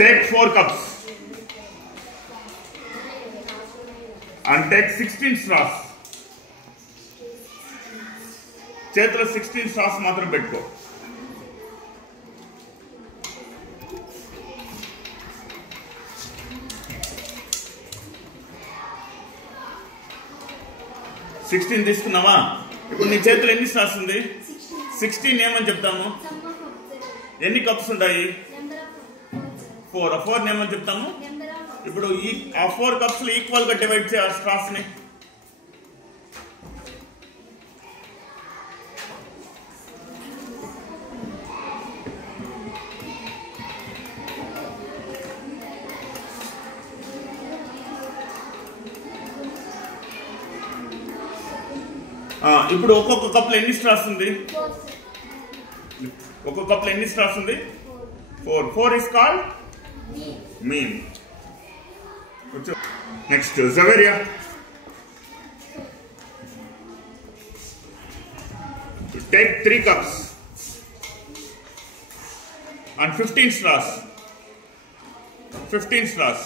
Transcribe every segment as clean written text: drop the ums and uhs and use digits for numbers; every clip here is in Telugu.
Take 4 cups and take 16 straws. చేతిలో 16 straws మాత్రం పెట్టుకో. సిక్స్టీన్ తీసుకున్నావా? ఇప్పుడు నీ చేతిలో ఎన్ని స్ట్రాస్ ఉంది? 16 ఏమని చెప్తాము? ఎన్ని కప్స్ ఉంటాయి? 4 ఏమని చెప్తాము? ఇప్పుడు ఆ 4 కప్స్ ఈక్వల్ గా డివైడ్ చేయ ఆ స్ట్రాస్ ని. ఇప్పుడు ఒక్కొక్క కప్లో ఎన్ని స్ట్రాస్ ఉంది? ఒక్కొక్క కప్లో ఎన్ని స్ట్రాస్ ఉంది? 4 is called mean. Next, Zaveria. Take 3 cups and 15 straws. 15 straws.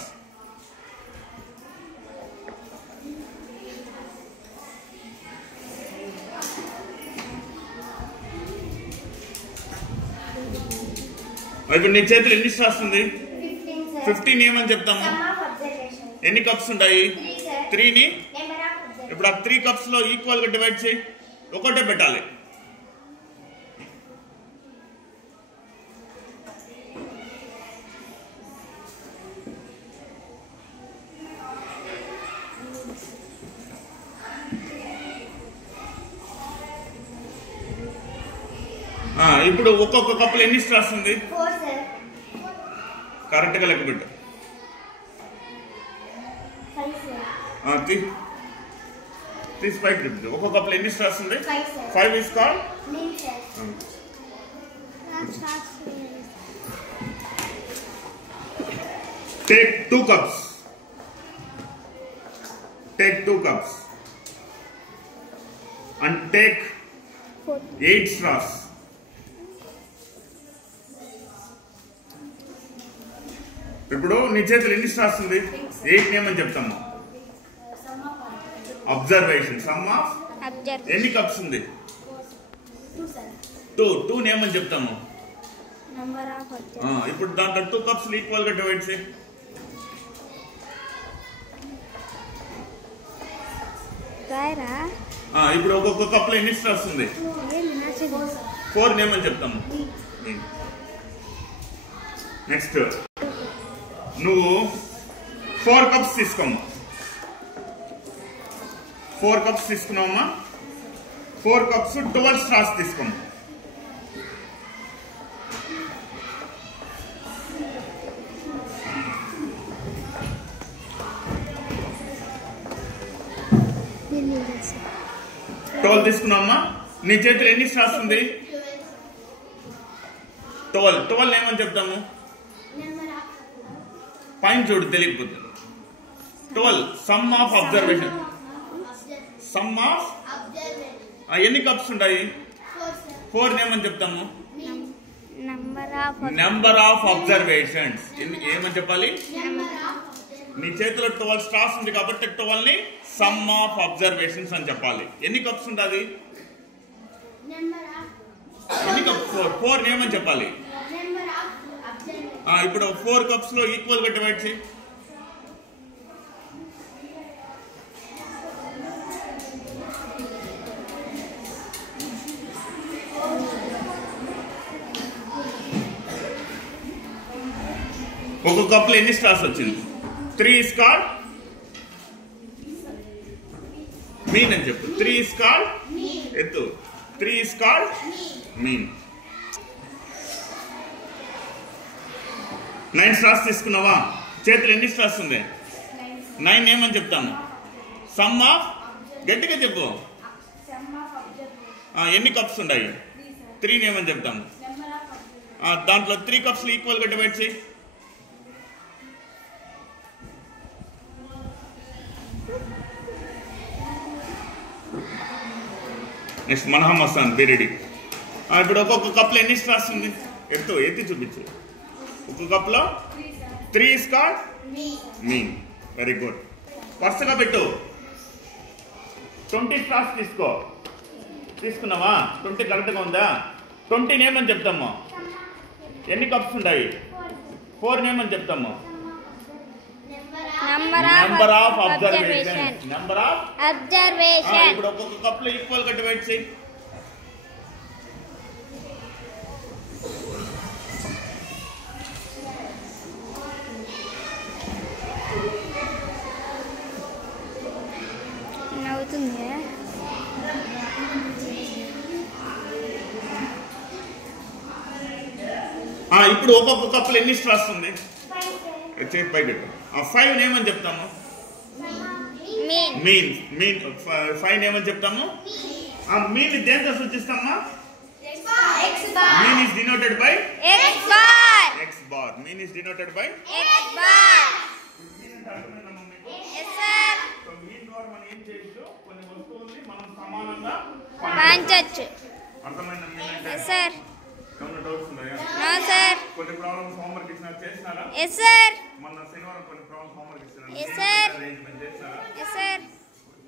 ఇప్పుడు నీ చేతిలో ఎన్ని స్ట్రాస్ ఉంది? 15 ఏమని చెప్తాము? ఎన్ని కప్స్ ఉంటాయి? 3ని ఇప్పుడు ఆ 3 కప్స్ లో ఈక్వల్ గా డివైడ్ చేయి. ఒకటే పెట్టాలి. ఇప్పుడు ఒక్కొక్క కప్పులో ఎన్ని స్ట్రాస్ ఉంది? కరెక్ట్ గా లెక్క పెట్టు. తీసి పైకి తిప్పు. ఒక్కొక్క కప్పులో ఎన్ని స్ట్రాస్ ఉంది? 5 is called take 2 cups. Take 2 cups and take 8 straws. ఇప్పుడు నీ చేతిలో ఎన్ని స్ట్రాస్ ఉంది? 8 ఏమని చెప్తాము? అబ్జర్వేషన్. సమ్ ఆఫ్ ఎన్ని కప్స్ ఉంది? 2 ఏమని చెప్తాము? ఇప్పుడు దాంట్లో 2 కప్స్ ఈక్వల్ గా డివైడ్ చేయి. ఇప్పుడు ఒక్కొక్క కప్ లో ఎన్ని స్ట్రాస్ ఉంది? 4 ఏమని చెప్తాము? నెక్స్ట్ నువ్వు 4 కప్స్ తీసుకోమ్మా. 4 కప్స్ తీసుకున్నావమ్మా. 4 కప్స్ 12 స్ట్రాస్ తీసుకోమ్మా. తీసుకున్నావమ్మా. నీ చేతిలో ఎన్ని స్ట్రాస్ ఉంది? 12 ఏమని చెప్తాము? పైన చూడు తెలియకపోతుంది. 12 some of observation. Some of ఎన్ని కప్స్ ఉంటాయి? 4 ఏమని చెప్తాము? Number of observations. ఏమని చెప్పాలి? నీ చేతిలో 12 స్ట్రాస్ ఉంది కాబట్టి 12 ని సమ్ ఆఫ్ అబ్జర్వేషన్స్ అని చెప్పాలి. ఎన్ని కప్స్ ఉంటుంది? ఎన్ని కప్స్? 4 ఏమని చెప్పాలి? ఇప్పుడు 4 కప్స్ లో ఈక్వల్ గా డివైడ్ చేయి. ఒక కప్ లో ఎన్ని స్ట్రాస్ వచ్చింది? 3 is called mean అని చెప్పు. 3 is called ఎత్తు. 3 is called mean. 9 స్ట్రాస్ తీసుకున్నావా? చేతులు ఎన్ని స్ట్రాస్ ఉంది? 9 ఏమని చెప్తాము? సమ్ ఆఫ్ గట్టిగా చెప్పు. ఎన్ని కప్స్ ఉన్నాయి? 3 ఏమని చెప్తాము? దాంట్లో 3 కప్స్ ఈక్వల్ గా డివైడ్ చేయి. నెక్స్ట్ మనహమ్మస్తాన్ బి రెడీ. ఇప్పుడు ఒక్కొక్క కప్లో ఎన్ని స్ట్రాస్ ఉంది? ఎత్తి చూపించు. ఒక కప్లో 3 is called mean. Very good. వరుసగా పెట్టు. 20 స్ట్రాస్ తీసుకో. తీసుకున్నావా? 20 కరెక్ట్గా ఉందా? 20 నేమ్ అని చెప్తాము. ఎన్ని కప్స్ ఉంటాయి? 4 నేమ్ అని చెప్తాము. Number of observation. Number of observation. ఇప్పుడు ఒక్కొక్క కప్లో ఈక్వల్ గా డివైడ్ చేయి. అవుతుంది. ఇప్పుడు ఒక్కొక్క కప్పులో ఎన్ని స్ట్రాస్ ఉంది? 5 నేమ్ అని చెప్తాము. మీన్. 5 నేమ్ అని చెప్తాము. మీన్ దేంతో సూచిస్తామా? Mean is denoted by x bar. Mean is denoted by x bar. Mean ద్వారా మనం ఏం చేయొచ్చు? కొన్ని వస్తువుల్ని మనం సమానంగా పంచొచ్చు. అర్థమైందా? మీన్ అంటే సార్ ఏమైనా డౌట్స్ ఉన్నాయా? No sir. కొన్ని ప్రాబ్లమ్స్ హోంవర్క్ ఇచ్చినారు, చేసినారా? yes sir. మొన్న శనివారం కొన్ని ప్రాబ్లమ్స్ హోంవర్క్ ఇచ్చినారు. yes sir. అరేంజ్‌మెంట్ చేశారా? yes sir.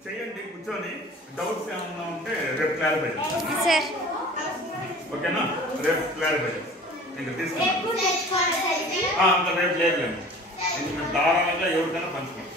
చేయండి కూర్చొని. డౌట్స్ ఏమైనా ఉంటే రేపు క్లారిఫై చేస్తాను. yes sir. ఓకేనా? రేపు క్లారిఫై చేస్తాను. ఇంకా తీసుకుంటాను. రేపు లేదు. ధారాళంగా ఎవరికైనా పంచుకోండి.